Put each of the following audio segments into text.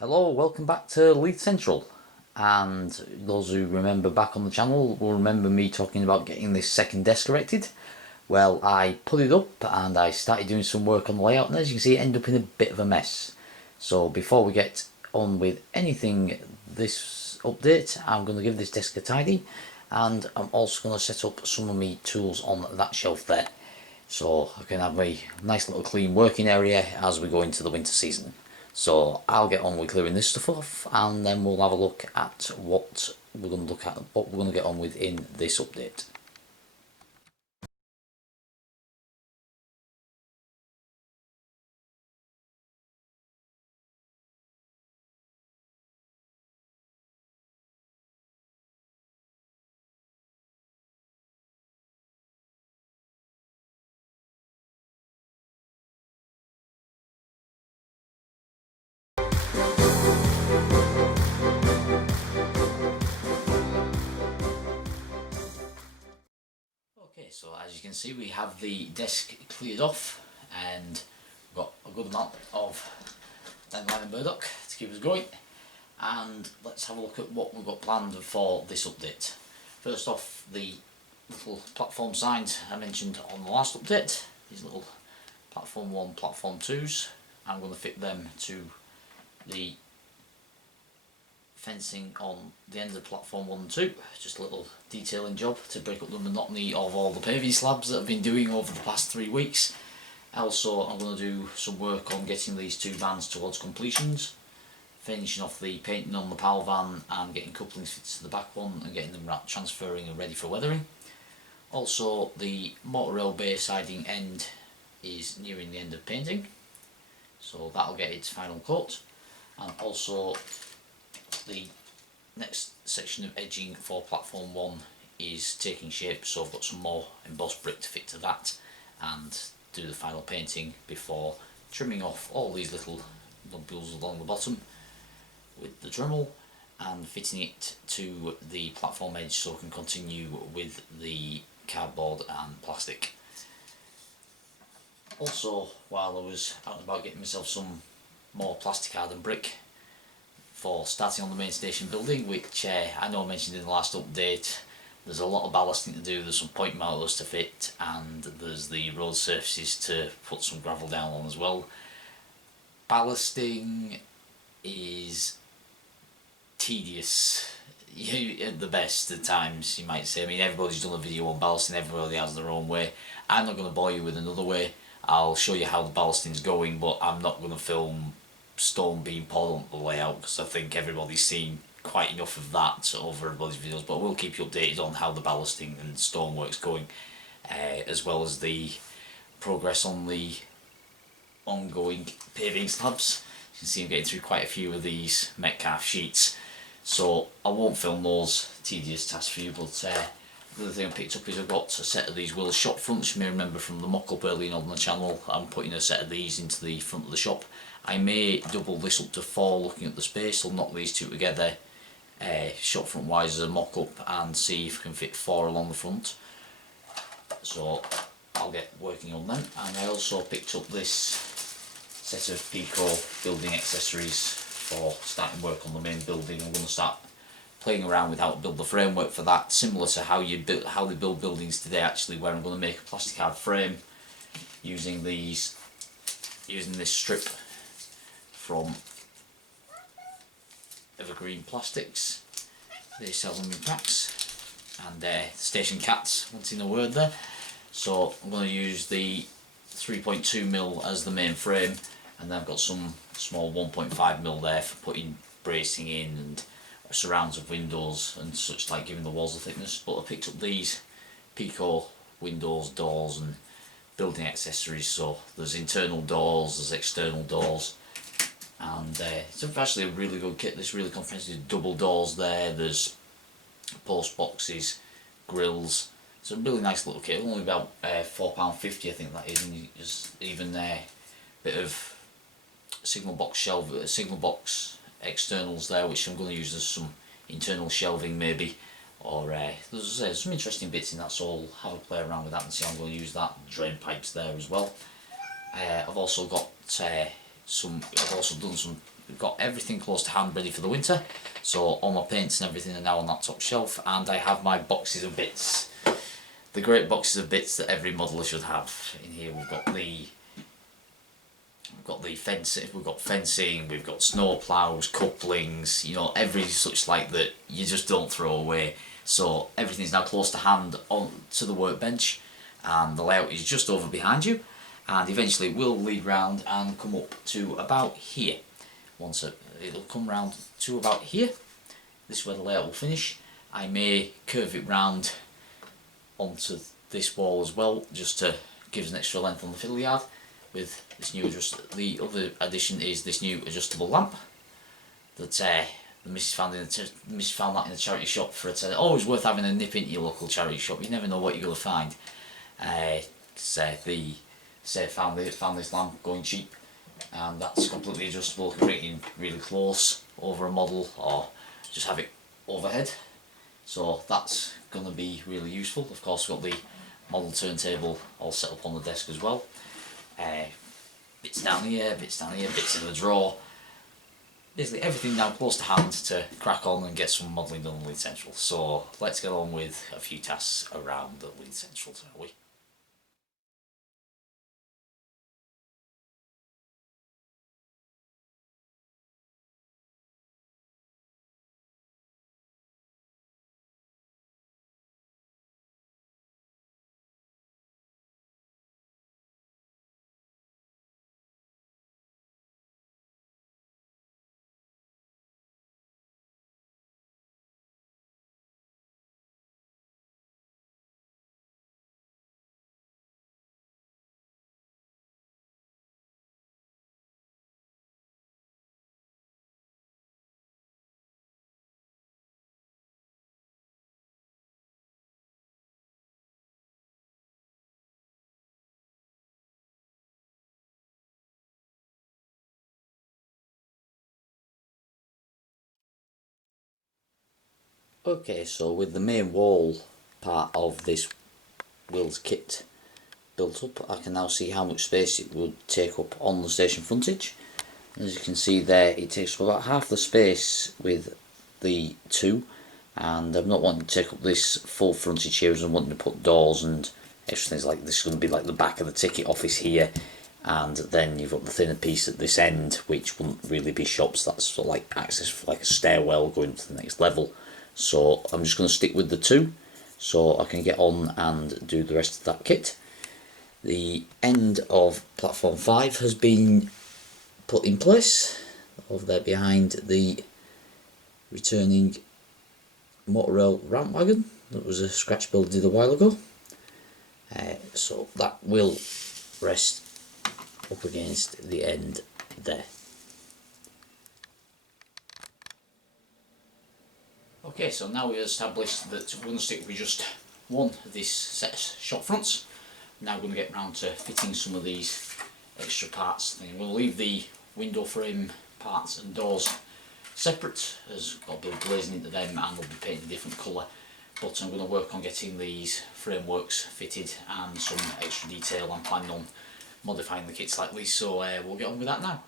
Hello, welcome back to Leith Central. And those who remember back on the channel will remember me talking about getting this second desk erected. Well, I put it up and I started doing some work on the layout, and as you can see, it ended up in a bit of a mess. So before we get on with anything this update, I'm going to give this desk a tidy, and I'm also going to set up some of my tools on that shelf there, so I can have a nice little clean working area as we go into the winter season. So I'll get on with clearing this stuff off, and then we'll have a look at what we're going to get on with in this update. Okay, so as you can see, we have the desk cleared off, and we've got a good amount of dandelion and burdock to keep us going. And let's have a look at what we've got planned for this update. First off, the little platform signs I mentioned on the last update, these little platform 1, platform 2s, I'm going to fit them to the fencing on the end of platform 1 and 2, just a little detailing job to break up the monotony of all the paving slabs that I've been doing over the past 3 weeks. Also, I'm going to do some work on getting these 2 vans towards completions, finishing off the painting on the power van and getting couplings fitted to the back one and getting them transferring and ready for weathering. Also, the motor rail bay siding end is nearing the end of painting, so that'll get its final coat. And also the next section of edging for platform 1 is taking shape, so I've got some more embossed brick to fit to that and do the final painting before trimming off all these little lobules along the bottom with the Dremel and fitting it to the platform edge so I can continue with the cardboard and plastic. Also, while I was out and about getting myself some more plasticard and brick for starting on the main station building, which I know I mentioned in the last update, there's a lot of ballasting to do, there's some point motors to fit, and there's the road surfaces to put some gravel down on as well. Ballasting is tedious at the best at times, you might say. I mean, everybody's done a video on ballasting, everybody has their own way. I'm not going to bore you with another way. I'll show you how the ballasting's going, but I'm not going to film stone being poured onto the layout because I think everybody's seen quite enough of that over everybody's videos. But we'll keep you updated on how the ballasting and stonework's going, as well as the progress on the ongoing paving slabs. You can see I'm getting through quite a few of these Metcalf sheets, so I won't film those tedious tasks for you. But the other thing I picked up is I've got a set of these Will's shop fronts. You may remember from the mock-up earlier on the channel, I'm putting a set of these into the front of the shop. I may double this up to 4 looking at the space. I'll knock these 2 together shop front wise as a mock-up and see if I can fit 4 along the front. So I'll get working on them. And I also picked up this set of Pico building accessories for starting work on the main building. I'm going to start playing around with how to build the framework for that, similar to how they build buildings today actually, where I'm going to make a plasticard frame using this strip from Evergreen Plastics. They sell them in packs, and Station Cats wanting a word there. So I'm going to use the 3.2mm as the main frame, and then I've got some small 1.5mm there for putting bracing in and surrounds of windows and such, like giving the walls a thickness. But I picked up these Pico windows, doors and building accessories. So there's internal doors, there's external doors, and it's actually a really good kit. This really comprehensive double doors there, there's post boxes, grills. It's a really nice little kit, only about £4.50 I think that is, and there's even a bit of signal box externals there, which I'm going to use as some internal shelving maybe, or there's some interesting bits in that, so I'll have a play around with that and see how I'm going to use that. Drain pipes there as well. I've also got I've also done some got everything close to hand ready for the winter. So all my paints and everything are now on that top shelf, and I have my boxes of bits. The great boxes of bits that every modeller should have. In here we've got the fencing, we've got snow ploughs, couplings, you know, every such like that you just don't throw away. So everything's now close to hand on to the workbench, and the layout is just over behind you, and eventually it will lead round and come up to about here. It'll come round to about here. This is where the layout will finish. I may curve it round onto this wall as well, just to give us an extra length on the fiddle yard. With this new the other addition is this new adjustable lamp that the missus found that in the charity shop for a tenner. Always worth having a nip into your local charity shop. You never know what you're gonna find. Found this lamp going cheap, and that's completely adjustable. You can bring it in really close over a model, or just have it overhead. So that's gonna be really useful. Of course, we've got the model turntable all set up on the desk as well. Bits down here, bits in the drawer. Basically everything now close to hand to crack on and get some modelling done on Leith Central. So let's get on with a few tasks around the Leith Central, shall we? Okay, so with the main wall part of this Will's kit built up, I can now see how much space it would take up on the station frontage. As you can see there, it takes up about half the space with the two, and I'm not wanting to take up this full frontage here, as I'm wanting to put doors and extra things. Like this is going to be like the back of the ticket office here, and then you've got the thinner piece at this end, which wouldn't really be shops. That's sort of like access for like a stairwell going to the next level. So I'm just going to stick with the two, so I can get on and do the rest of that kit. The end of platform 5 has been put in place over there behind the returning motor rail ramp wagon that was a scratch build did a while ago. So that will rest up against the end there. Okay, so now we've established that we're going to stick with just one of these set of shop fronts. Now we're going to get round to fitting some of these extra parts. I'm going to leave the window frame parts and doors separate, as I've got a bit of glazing into them and they'll be painted a different colour. But I'm going to work on getting these frameworks fitted and some extra detail. I'm planning on modifying the kit slightly, so we'll get on with that now.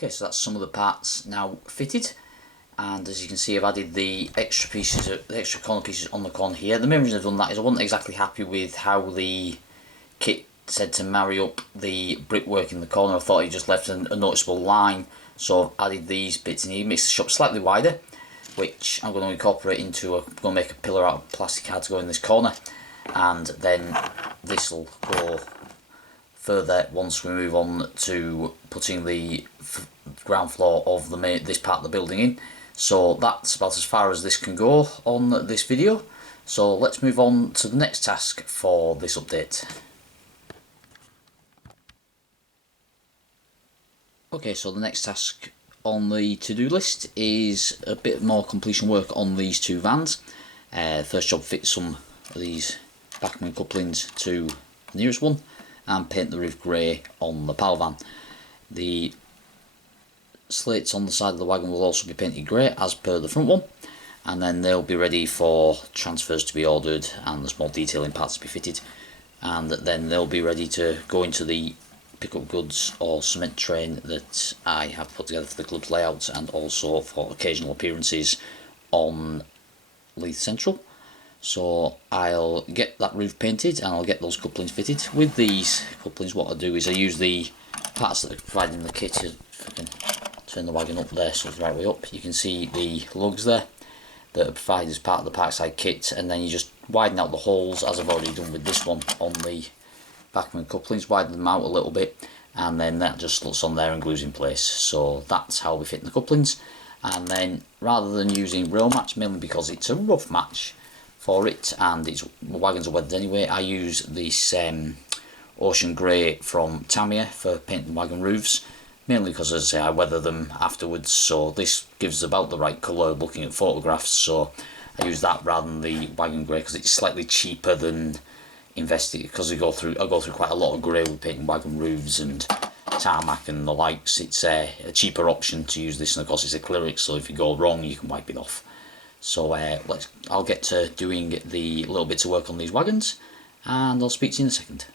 Okay, so that's some of the parts now fitted, and as you can see I've added the extra pieces, the extra corner pieces on the corner here. The main reason I've done that is I wasn't exactly happy with how the kit said to marry up the brickwork in the corner. I thought it just left a noticeable line, so I've added these bits in here, makes the shop slightly wider, which I'm going to incorporate into I'm going to make a pillar out of plastic card to go in this corner, and then this will go further once we move on to putting the ground floor of this part of the building in. So that's about as far as this can go on this video. So let's move on to the next task for this update. Okay, so the next task on the to-do list is a bit more completion work on these two vans. First job, fit some of these backman couplings to the nearest one and paint the roof grey on the power van. The slates on the side of the wagon will also be painted grey as per the front one, and then they'll be ready for transfers to be ordered and the small detailing parts to be fitted, and then they'll be ready to go into the pickup goods or cement train that I have put together for the club's layouts and also for occasional appearances on Leith Central. So I'll get that roof painted and I'll get those couplings fitted. With these couplings, what I do is I use the parts that are provided in the kit. If I can turn the wagon up there so it's the right way up, you can see the lugs there that are provided as part of the Parkside kit, and then you just widen out the holes as I've already done with this one on the backman couplings, widen them out a little bit, and then that just sluts on there and glues in place. So that's how we fit the couplings. And then rather than using rail match, mainly because it's a rough match for it and the wagons are weathered anyway, I use this ocean grey from Tamiya for painting wagon roofs, mainly because, as I say, I weather them afterwards, so this gives about the right colour looking at photographs, so I use that rather than the wagon grey because it's slightly cheaper than investing, because I go through quite a lot of grey with painting wagon roofs and tarmac and the likes. It's a cheaper option to use this, and of course it's acrylic, so if you go wrong you can wipe it off. So I'll get to doing the little bits of work on these wagons, and I'll speak to you in a second.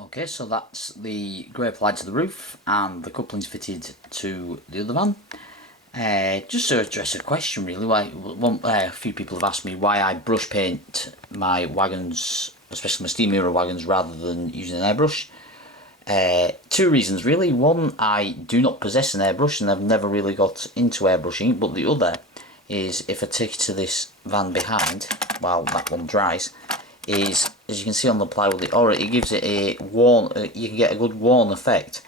Okay, so that's the grey applied to the roof and the couplings fitted to the other van. Just to address a question really, a few people have asked me why I brush paint my wagons, especially my steam era wagons, rather than using an airbrush. Two reasons really. One, I do not possess an airbrush and I've never really got into airbrushing, but the other is if I take it to this van behind while that one dries, is, as you can see on the plywood, it gives it a worn, you can get a good worn effect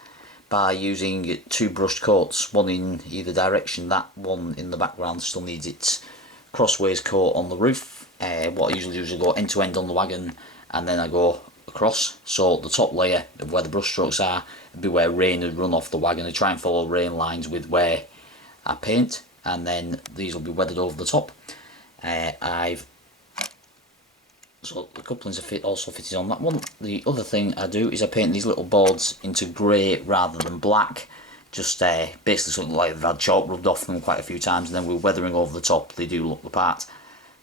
by using two brushed coats, one in either direction. That one in the background still needs its crossways coat on the roof. What I usually do is I go end to end on the wagon and then I go across, so the top layer of where the brush strokes are would be where rain would run off the wagon. I try and follow rain lines with where I paint, and then these will be weathered over the top. So the couplings are also fitted on that one. The other thing I do is I paint these little boards into grey rather than black, just basically something like they've had chalk rubbed off them quite a few times, and then we're weathering over the top. They do look the part.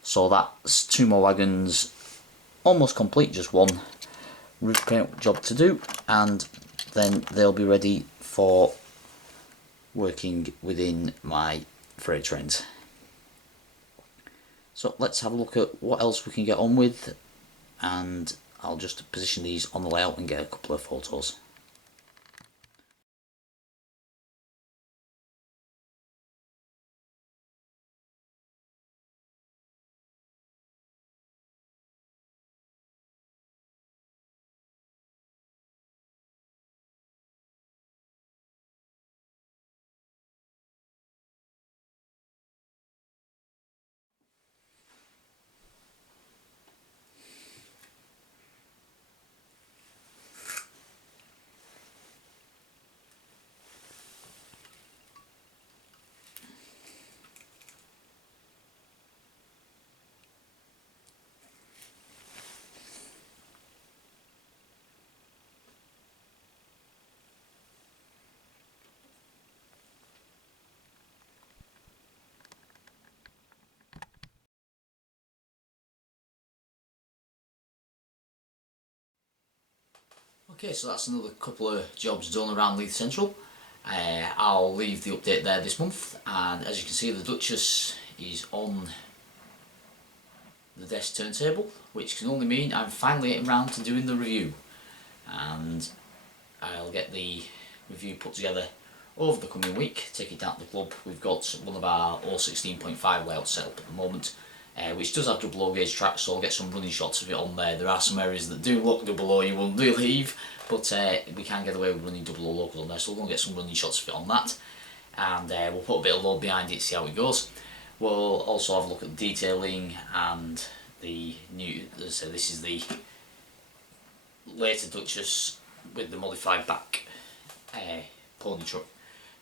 So that's two more wagons almost complete, just one roof paint job to do, and then they'll be ready for working within my freight trains. So let's have a look at what else we can get on with, and I'll just position these on the layout and get a couple of photos. Okay, so that's another couple of jobs done around Leith Central. I'll leave the update there this month, and as you can see, the Duchess is on the desk turntable, which can only mean I'm finally getting round to doing the review, and I'll get the review put together over the coming week, take it down to the club. We've got one of our 016.5 layouts set up at the moment, which does have double O gauge tracks, so I'll get some running shots of it on there. There are some areas that do look double O you wouldn't believe, but we can get away with running double O locals on there, so we're going to get some running shots of it on that, and we'll put a bit of load behind it, see how it goes. We'll also have a look at the detailing and the new, as I say, this is the later Duchess with the modified back pony truck,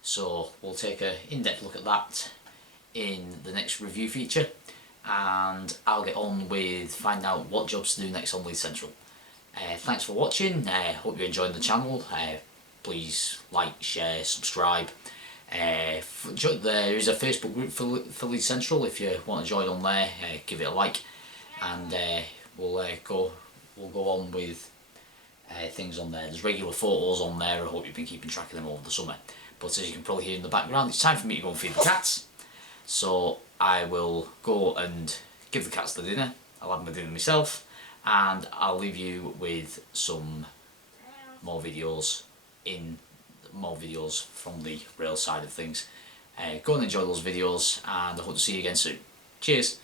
so we'll take an in-depth look at that in the next review feature, and I'll get on with finding out what jobs to do next on Leith Central. Thanks for watching. Hope you're enjoying the channel. Please like, share, subscribe. There is a Facebook group for Leith Central. If you want to join on there, give it a like, and we'll go on with things on there. There's regular photos on there. I hope you've been keeping track of them over the summer. But as you can probably hear in the background, it's time for me to go and feed the cats. So I will go and give the cats the dinner. I'll have my dinner myself, and I'll leave you with some more videos from the rail side of things. Go and enjoy those videos, and I hope to see you again soon. Cheers.